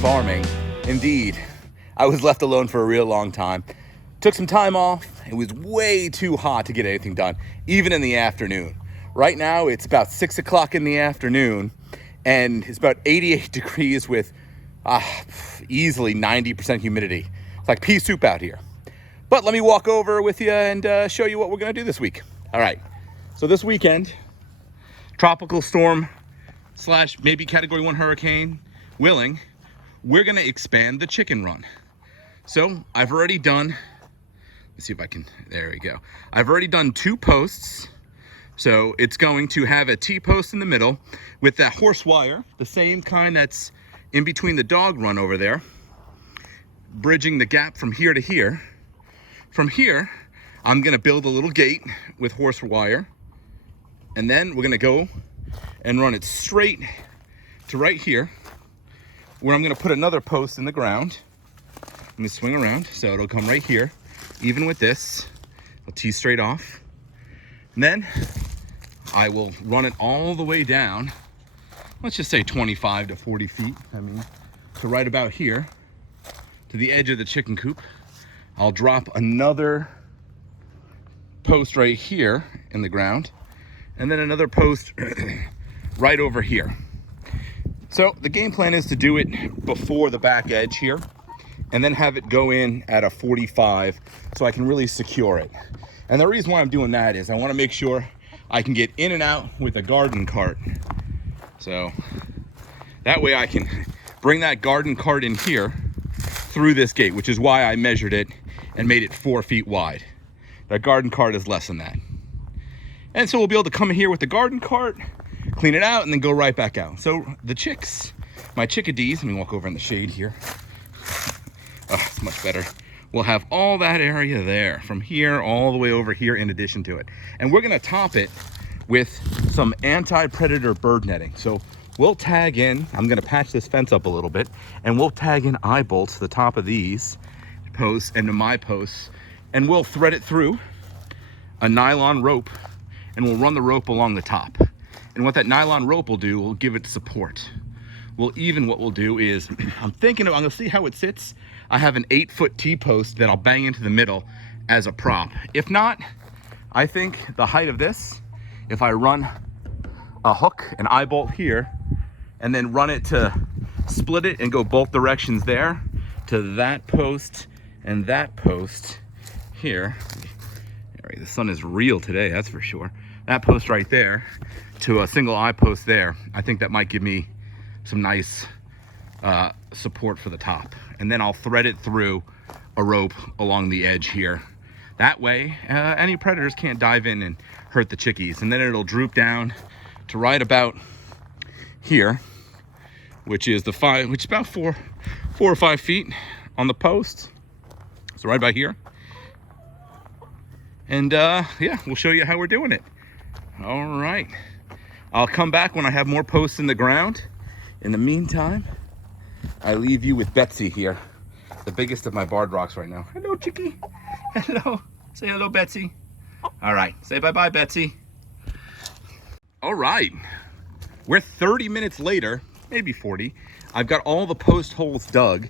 Farming. Indeed, I was left alone for a real long time. Took some time off. It was way too hot to get anything done, even in the afternoon. Right now, it's about 6 o'clock in the afternoon, and it's about 88 degrees with easily 90% humidity. It's like pea soup out here. But let me walk over with you and show you what we're gonna do this week. All right, so this weekend, tropical storm / maybe category 1 hurricane willing, we're gonna expand the chicken run. So I've already done, let's see if I can, there we go. I've already done 2 posts. So it's going to have a T-post in the middle with that horse wire, the same kind that's in between the dog run over there, bridging the gap from here to here. From here, I'm gonna build a little gate with horse wire, and then we're gonna go and run it straight to right here, where I'm gonna put another post in the ground. Let me swing around, so it'll come right here. Even with this, I'll tee straight off. And then I will run it all the way down, let's just say 25 to 40 feet, to right about here, to the edge of the chicken coop. I'll drop another post right here in the ground, and then another post right over here. So the game plan is to do it before the back edge here, and then have it go in at a 45 so I can really secure it. And the reason why I'm doing that is I want to make sure I can get in and out with a garden cart. So that way I can bring that garden cart in here through this gate, which is why I measured it and made it 4 feet wide. That garden cart is less than that. And so we'll be able to come in here with the garden cart, clean it out, and then go right back out. So the chicks, my chickadees, let me walk over in the shade here. Oh, it's much better. We'll have all that area there, from here all the way over here in addition to it. And we're gonna top it with some anti-predator bird netting. So we'll tag in, I'm gonna patch this fence up a little bit, and we'll tag in eye bolts to the top of these posts and to my posts, and we'll thread it through a nylon rope, and we'll run the rope along the top. And what that nylon rope will do, will give it support. Well, even what we'll do is, I'm gonna see how it sits. I have an 8-foot T-post that I'll bang into the middle as a prop. If not, I think the height of this, if I run a hook, an eye bolt here, and then run it to split it and go both directions there, to that post and that post here. The sun is real today, that's for sure. That post right there to a single eye post there, I think that might give me some nice support for the top. And then I'll thread it through a rope along the edge here. That way, any predators can't dive in and hurt the chickies. And then it'll droop down to right about here, which is about four or 5 feet on the post. So right about here. And yeah, we'll show you how we're doing it. All right. I'll come back when I have more posts in the ground. In the meantime, I leave you with Betsy here, the biggest of my barred rocks right now. Hello, Chickie. Hello. Say hello, Betsy. All right. Say bye-bye, Betsy. All right. We're 30 minutes later, maybe 40. I've got all the post holes dug,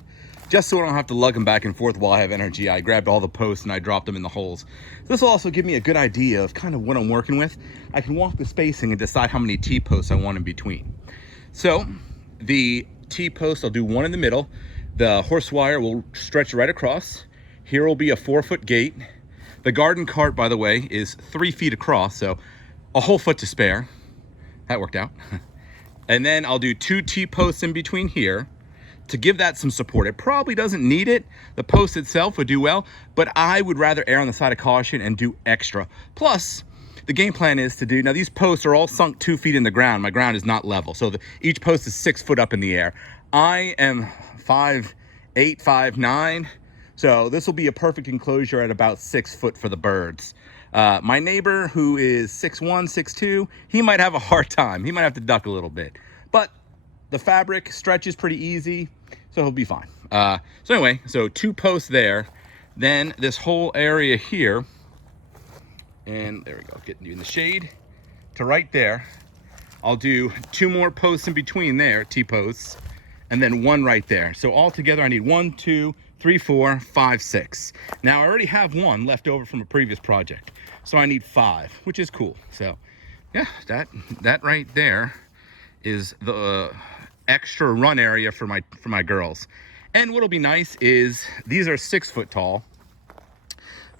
just so I don't have to lug them back and forth while I have energy. I grabbed all the posts and I dropped them in the holes. This will also give me a good idea of kind of what I'm working with. I can walk the spacing and decide how many T-posts I want in between. So the T-post, I'll do one in the middle. The horse wire will stretch right across. Here will be a 4-foot gate. The garden cart, by the way, is 3 feet across, so a whole foot to spare. That worked out. And then I'll do 2 T-posts in between here to give that some support. It probably doesn't need it. The post itself would do well, but I would rather err on the side of caution and do extra. Plus, the game plan is to do, now these posts are all sunk 2 feet in the ground. My ground is not level, so each post is 6 foot up in the air. I am 5'8", 5'9", so this will be a perfect enclosure at about 6 foot for the birds. My neighbor, who is 6'1", 6'2", he might have a hard time. He might have to duck a little bit. But the fabric stretches pretty easy, so he'll be fine. So anyway, so 2 posts there, then this whole area here, and there we go, getting you in the shade to right there. I'll do 2 more posts in between there, T-posts, and then 1 right there. So all together I need 1, 2, 3, 4, 5, 6. Now I already have 1 left over from a previous project, so I need 5, which is cool. So yeah, that right there is the extra run area for my girls. And what'll be nice is these are 6 foot tall.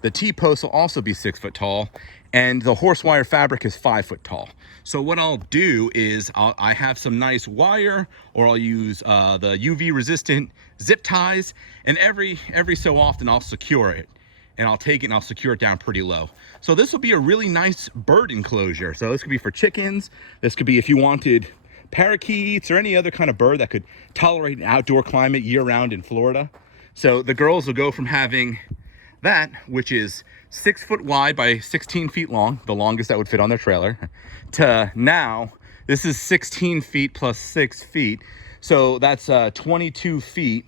The T-post will also be 6 foot tall, and the horse wire fabric is 5 foot tall. So what I'll do is I have some nice wire, or I'll use the UV resistant zip ties, and every so often I'll secure it, and I'll take it and I'll secure it down pretty low. So this will be a really nice bird enclosure. So this could be for chickens. This could be if you wanted parakeets or any other kind of bird that could tolerate an outdoor climate year round in Florida. So the girls will go from having that, which is 6 foot wide by 16 feet long, the longest that would fit on their trailer, to now this is 16 feet plus 6 feet. So that's 22 feet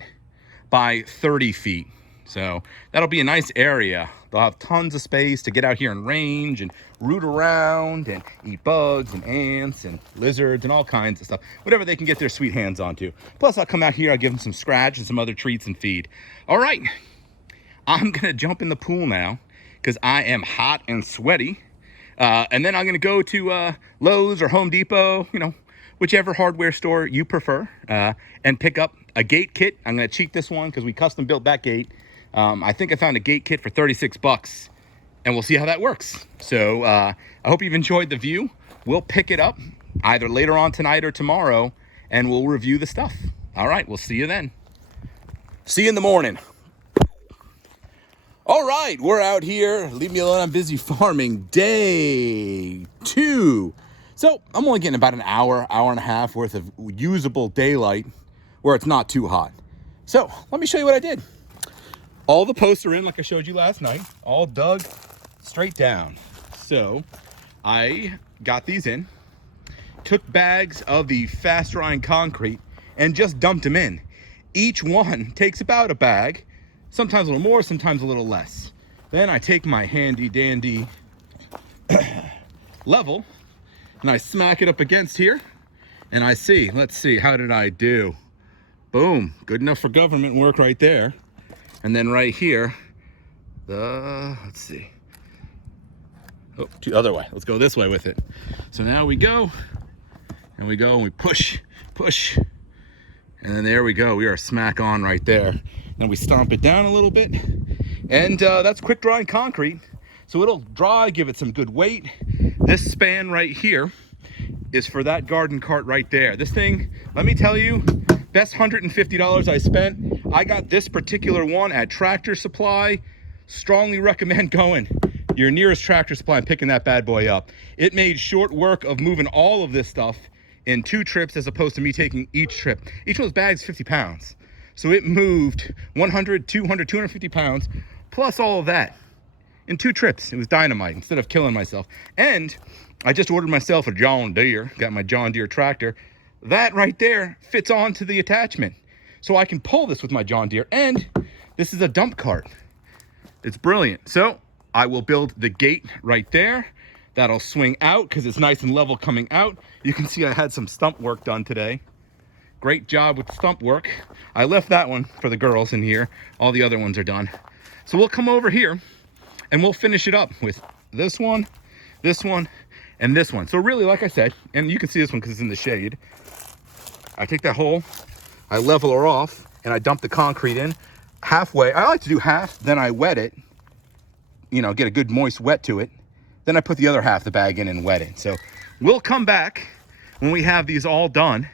by 30 feet. So that'll be a nice area. They'll have tons of space to get out here and range and root around and eat bugs and ants and lizards and all kinds of stuff, whatever they can get their sweet hands onto. Plus I'll come out here, I'll give them some scratch and some other treats and feed. All right, I'm gonna jump in the pool now because I am hot and sweaty. And then I'm gonna go to Lowe's or Home Depot, you know, whichever hardware store you prefer, and pick up a gate kit. I'm gonna cheat this one because we custom built that gate. I think I found a gate kit for 36 bucks, and we'll see how that works. So I hope you've enjoyed the view. We'll pick it up either later on tonight or tomorrow, and we'll review the stuff. All right, we'll see you then. See you in the morning. All right, we're out here. Leave me alone, I'm busy farming. Day 2. So I'm only getting about an hour, hour and a half worth of usable daylight where it's not too hot. So let me show you what I did. All the posts are in, like I showed you last night, all dug straight down. So I got these in, took bags of the fast drying concrete and just dumped them in. Each one takes about a bag, sometimes a little more, sometimes a little less. Then I take my handy dandy level and I smack it up against here and I see, let's see, how did I do? Boom, good enough for government work right there. And then right here, let's see. Oh, the other way. Let's go this way with it. So now we go, and we go, and we push, push. And then there we go. We are smack on right there. Then we stomp it down a little bit. And that's quick drying concrete. So it'll dry, give it some good weight. This span right here is for that garden cart right there. This thing, let me tell you, best $150 I spent. I got this particular one at Tractor Supply. Strongly recommend going your nearest Tractor Supply and picking that bad boy up. It made short work of moving all of this stuff in 2 trips as opposed to me taking each trip. Each of those bags 50 pounds. So it moved 100, 200, 250 pounds plus all of that in 2 trips. It was dynamite instead of killing myself. And I just ordered myself a John Deere, got my John Deere tractor. That right there fits onto the attachment. So I can pull this with my John Deere, and this is a dump cart. It's brilliant. So I will build the gate right there. That'll swing out because it's nice and level coming out. You can see I had some stump work done today. Great job with the stump work. I left that one for the girls in here. All the other ones are done. So we'll come over here and we'll finish it up with this one, and this one. So really, like I said, and you can see this one because it's in the shade. I take that hole, I level her off, and I dump the concrete in halfway. I like to do half, then I wet it, you know, get a good moist wet to it. Then I put the other half of the bag in and wet it. So we'll come back when we have these all done,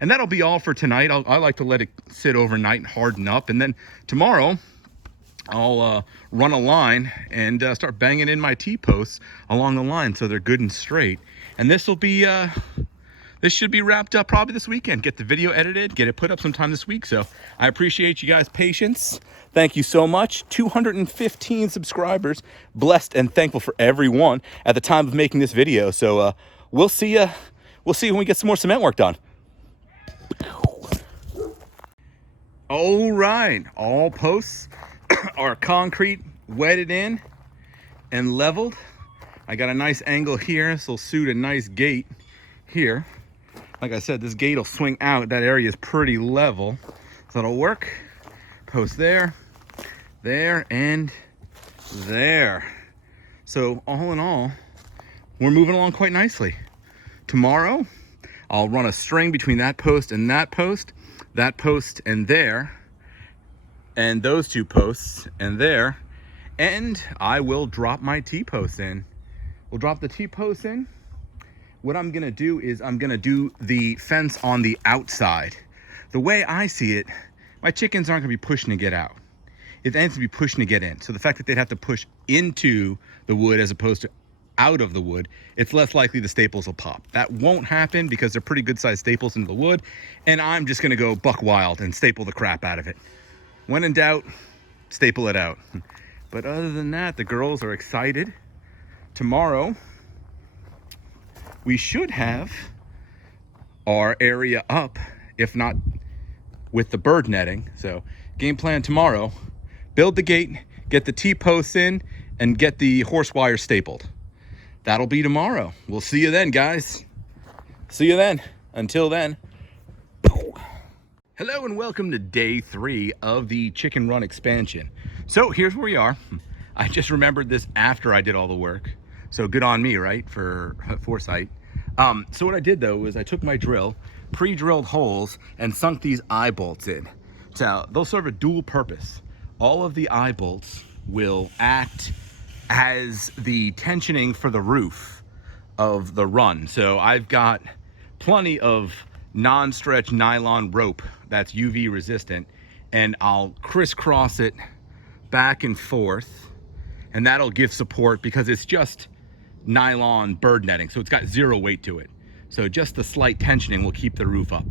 and that'll be all for tonight. I like to let it sit overnight and harden up, and then tomorrow I'll run a line and start banging in my T-posts along the line so they're good and straight. And this will be this should be wrapped up probably this weekend. Get the video edited, get it put up sometime this week. So I appreciate you guys' patience. Thank you so much. 215 subscribers. Blessed and thankful for everyone at the time of making this video. So we'll see when we get some more cement work done. All right, all posts are concrete, wetted in and leveled. I got a nice angle here, so it'll suit a nice gate here. Like I said, this gate will swing out. That area is pretty level, so it'll work. Post there, there, and there. So all in all, we're moving along quite nicely. Tomorrow, I'll run a string between that post and that post and there, and those two posts and there, and I will drop my T-posts in. We'll drop the T-posts in. What I'm gonna do is I'm gonna do the fence on the outside. The way I see it, my chickens aren't gonna be pushing to get out. It ends to be pushing to get in. So the fact that they'd have to push into the wood as opposed to out of the wood, it's less likely the staples will pop. That won't happen because they're pretty good sized staples into the wood, and I'm just gonna go buck wild and staple the crap out of it. When in doubt, staple it out. But other than that, the girls are excited. Tomorrow, we should have our area up, if not with the bird netting. So game plan tomorrow, build the gate, get the T-posts in, and get the horse wire stapled. That'll be tomorrow. We'll see you then, guys. See you then. Until then. Hello and welcome to day 3 of the Chicken Run expansion. So here's where we are. I just remembered this after I did all the work. So good on me, right, for foresight. So what I did though was I took my drill, pre-drilled holes, and sunk these eye bolts in. So they'll serve a dual purpose. All of the eye bolts will act as the tensioning for the roof of the run. So I've got plenty of non-stretch nylon rope that's UV resistant, and I'll crisscross it back and forth, and that'll give support because it's just nylon bird netting, so it's got zero weight to it. So just the slight tensioning will keep the roof up.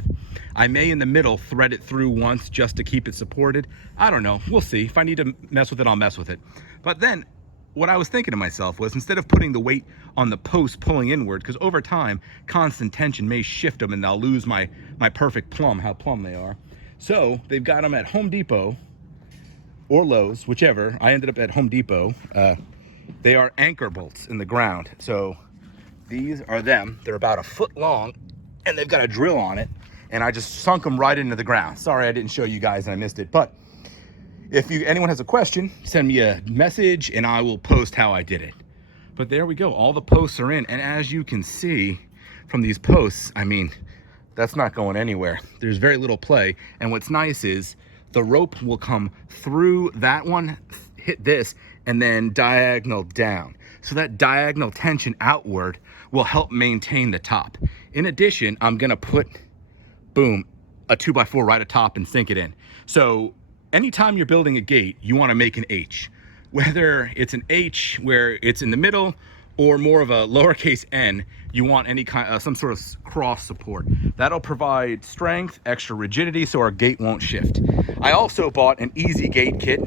I may in the middle thread it through once just to keep it supported. I don't know, we'll see. If I need to mess with it, I'll mess with it. But then what I was thinking to myself was, instead of putting the weight on the post pulling inward, because over time constant tension may shift them and I'll lose my perfect plumb, how plumb they are. So they've got them at Home Depot or Lowe's, whichever. I ended up at Home Depot. They are anchor bolts in the ground. So these are them. They're about a foot long and they've got a drill on it, and I just sunk them right into the ground. Sorry I didn't show you guys and I missed it, but if anyone has a question, send me a message and I will post how I did it. But there we go, all the posts are in, and as you can see from these posts, I mean, that's not going anywhere. There's very little play, and what's nice is the rope will come through that one, hit this, and then diagonal down. So that diagonal tension outward will help maintain the top. In addition, I'm gonna put, boom, a 2x4 right atop and sink it in. So anytime you're building a gate, you wanna make an H. Whether it's an H where it's in the middle or more of a lowercase n, you want any kind some sort of cross support. That'll provide strength, extra rigidity, so our gate won't shift. I also bought an easy gate kit,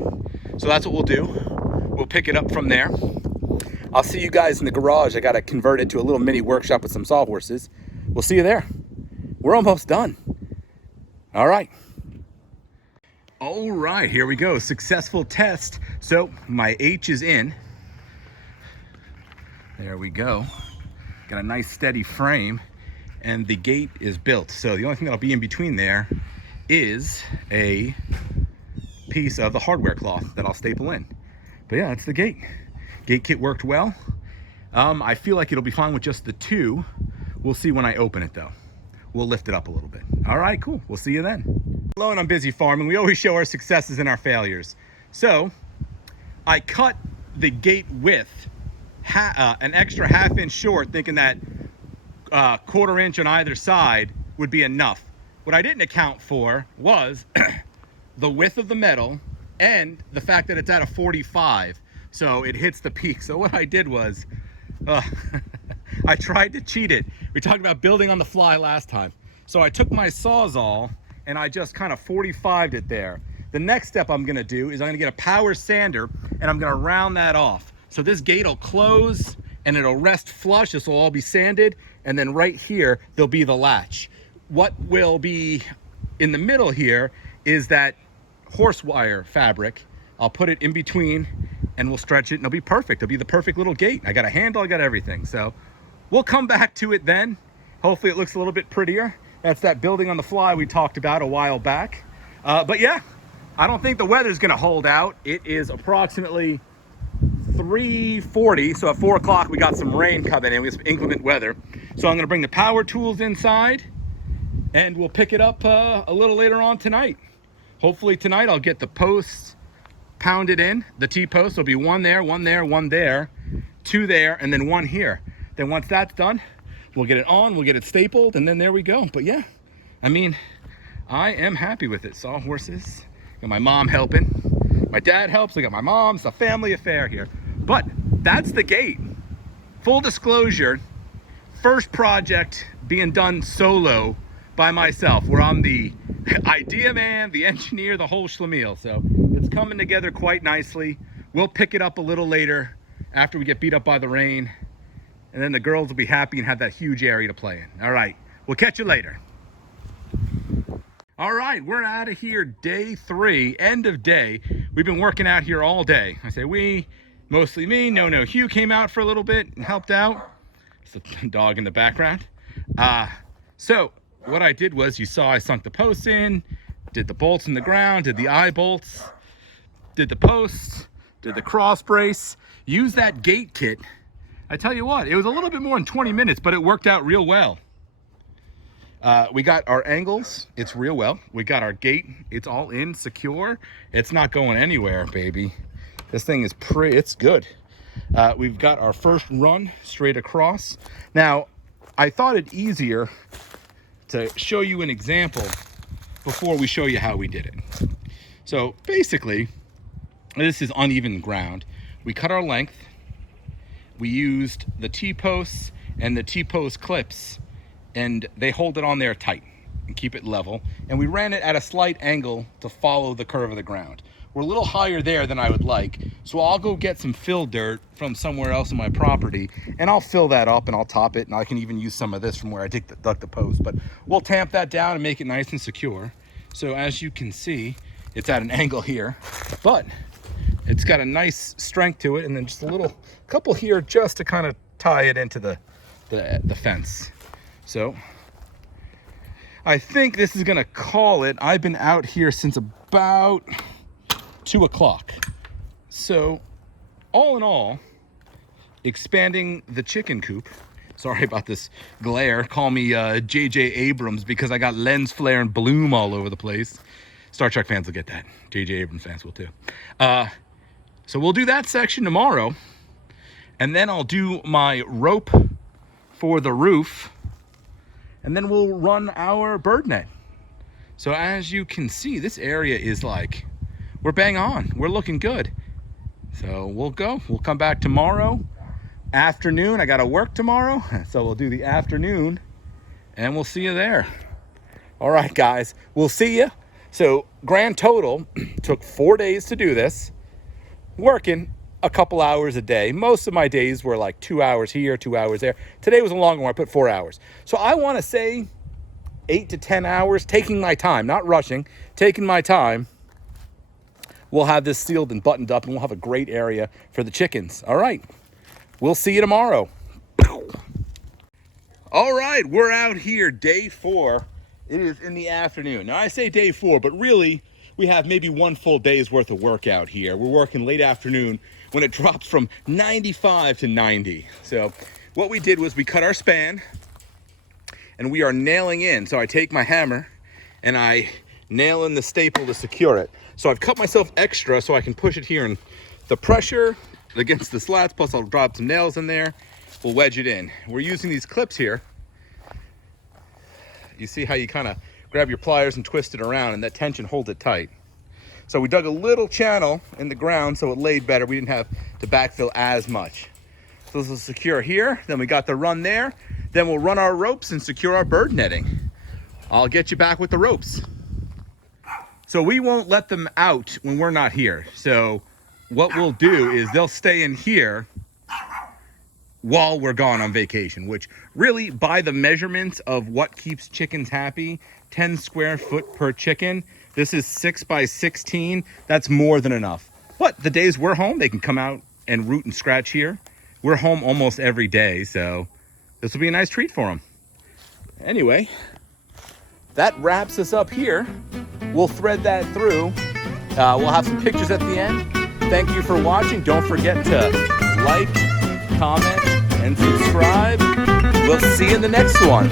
so that's what we'll do. We'll pick it up from there. I'll see you guys in the garage. I gotta convert it to a little mini workshop with some sawhorses. We'll see you there. We're almost done. All right. All right, here we go. Successful test. So my H is in. There we go. Got a nice steady frame, and the gate is built. So the only thing that'll be in between there is a piece of the hardware cloth that I'll staple in. But yeah, that's the gate. Gate kit worked well. I feel like it'll be fine with just the two. We'll see when I open it though. We'll lift it up a little bit. All right, cool. We'll see you then. Hello, and I'm busy farming. We always show our successes and our failures. So I cut the gate width an extra ½ inch short, thinking that quarter inch on either side would be enough. What I didn't account for was the width of the metal and the fact that it's at a 45, so it hits the peak. So what I did was, I tried to cheat it. We talked about building on the fly last time. So I took my Sawzall and I just kind of 45'd it there. The next step I'm gonna do is I'm gonna get a power sander and I'm gonna round that off. So this gate will close and it'll rest flush. This will all be sanded. And then right here, there'll be the latch. What will be in the middle here is that horse wire fabric. I'll put it in between and we'll stretch it and it'll be perfect. It'll be the perfect little gate. I got a handle, I got everything. So we'll come back to it then. Hopefully it looks a little bit prettier. That's that building on the fly we talked about a while back. But yeah, I don't think the weather's gonna hold out. It is approximately 3:40, so at 4 o'clock we got some rain coming in. We have some inclement weather. So I'm gonna bring the power tools inside and we'll pick it up a little later on tonight. Hopefully tonight I'll get the posts pounded in. The T-posts will be one there, one there, one there, two there, and then one here. Then once that's done, we'll get it on, we'll get it stapled, and then there we go. But yeah, I mean, I am happy with it. Sawhorses, got my mom helping, my dad helps, I got my mom. It's a family affair here. But that's the gate. Full disclosure, first project being done solo by myself, where I'm the idea man, the engineer, the whole schlemiel. So it's coming together quite nicely. We'll pick it up a little later after we get beat up by the rain, and then the girls will be happy and have that huge area to play in. All right, we'll catch you later. All right, we're out of here, day 3, end of day. We've been working out here all day. I say we, mostly me. No, Hugh came out for a little bit and helped out. It's a dog in the background. So what I did was, you saw I sunk the posts in, did the bolts in the ground, did the eye bolts, did the posts, did the cross brace, used that gate kit. I tell you what, it was a little bit more than 20 minutes, but it worked out real well. We got our angles, it's real well. We got our gate, it's all in, secure. It's not going anywhere, baby. This thing is it's good. We've got our first run straight across. Now, I thought it easier to show you an example before we show you how we did it. So basically, this is uneven ground. We cut our length. We used the T-posts and the T-post clips, and they hold it on there tight and keep it level. And we ran it at a slight angle to follow the curve of the ground. We're a little higher there than I would like, so I'll go get some fill dirt from somewhere else on my property, and I'll fill that up and I'll top it, and I can even use some of this from where I dug the post. But we'll tamp that down and make it nice and secure. So as you can see, it's at an angle here, but it's got a nice strength to it, and then just a little couple here just to kind of tie it into the fence. So I think this is gonna call it. I've been out here since about 2 o'clock. So all in all, expanding the chicken coop. Sorry about this glare. Call me J.J. Abrams because I got lens flare and bloom all over the place. Star Trek fans will get that. J.J. Abrams fans will too. So we'll do that section tomorrow, and then I'll do my rope for the roof, and then we'll run our bird net. So as you can see, this area is like, we're bang on. We're looking good. So we'll come back tomorrow afternoon. I got to work tomorrow, so we'll do the afternoon, and we'll see you there. All right, guys, we'll see you. So grand total, took 4 days to do this, working a couple hours a day. Most of my days were like 2 hours here, 2 hours there. Today was a longer one. I put 4 hours. So I want to say 8 to 10 hours, taking my time, not rushing, taking my time. We'll have this sealed and buttoned up, and we'll have a great area for the chickens. All right, we'll see you tomorrow. All right, we're out here, day 4. It is in the afternoon. Now I say day 4, but really we have maybe 1 full day's worth of work out here. We're working late afternoon when it drops from 95 to 90. So what we did was we cut our span, and we are nailing in. So I take my hammer and I nail in the staple to secure it. So I've cut myself extra so I can push it here, and the pressure against the slats, plus I'll drop some nails in there, we'll wedge it in. We're using these clips here. You see how you kind of grab your pliers and twist it around, and that tension holds it tight. So we dug a little channel in the ground so it laid better. We didn't have to backfill as much. So this will secure here. Then we got the run there. Then we'll run our ropes and secure our bird netting. I'll get you back with the ropes. So we won't let them out when we're not here. So what we'll do is they'll stay in here while we're gone on vacation, which really, by the measurements of what keeps chickens happy, 10 square foot per chicken, This is 6 by 16. That's more than enough. But the days we're home, they can come out and root and scratch here. We're home almost every day, so this will be a nice treat for them. Anyway, that wraps us up here. We'll thread that through. We'll have some pictures at the end. Thank you for watching. Don't forget to like, comment, and subscribe. We'll see you in the next one.